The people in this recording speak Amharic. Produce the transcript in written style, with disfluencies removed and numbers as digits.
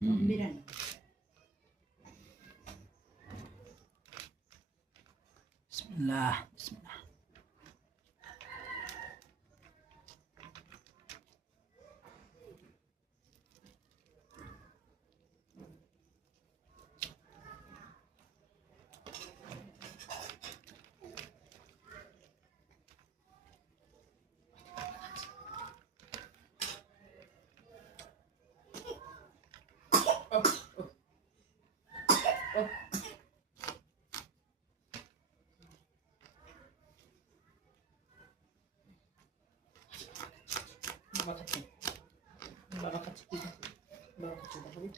Miren. Bismillah, bismillah. Baba 같이. baba 같이 끼고. baba 같이 나가고.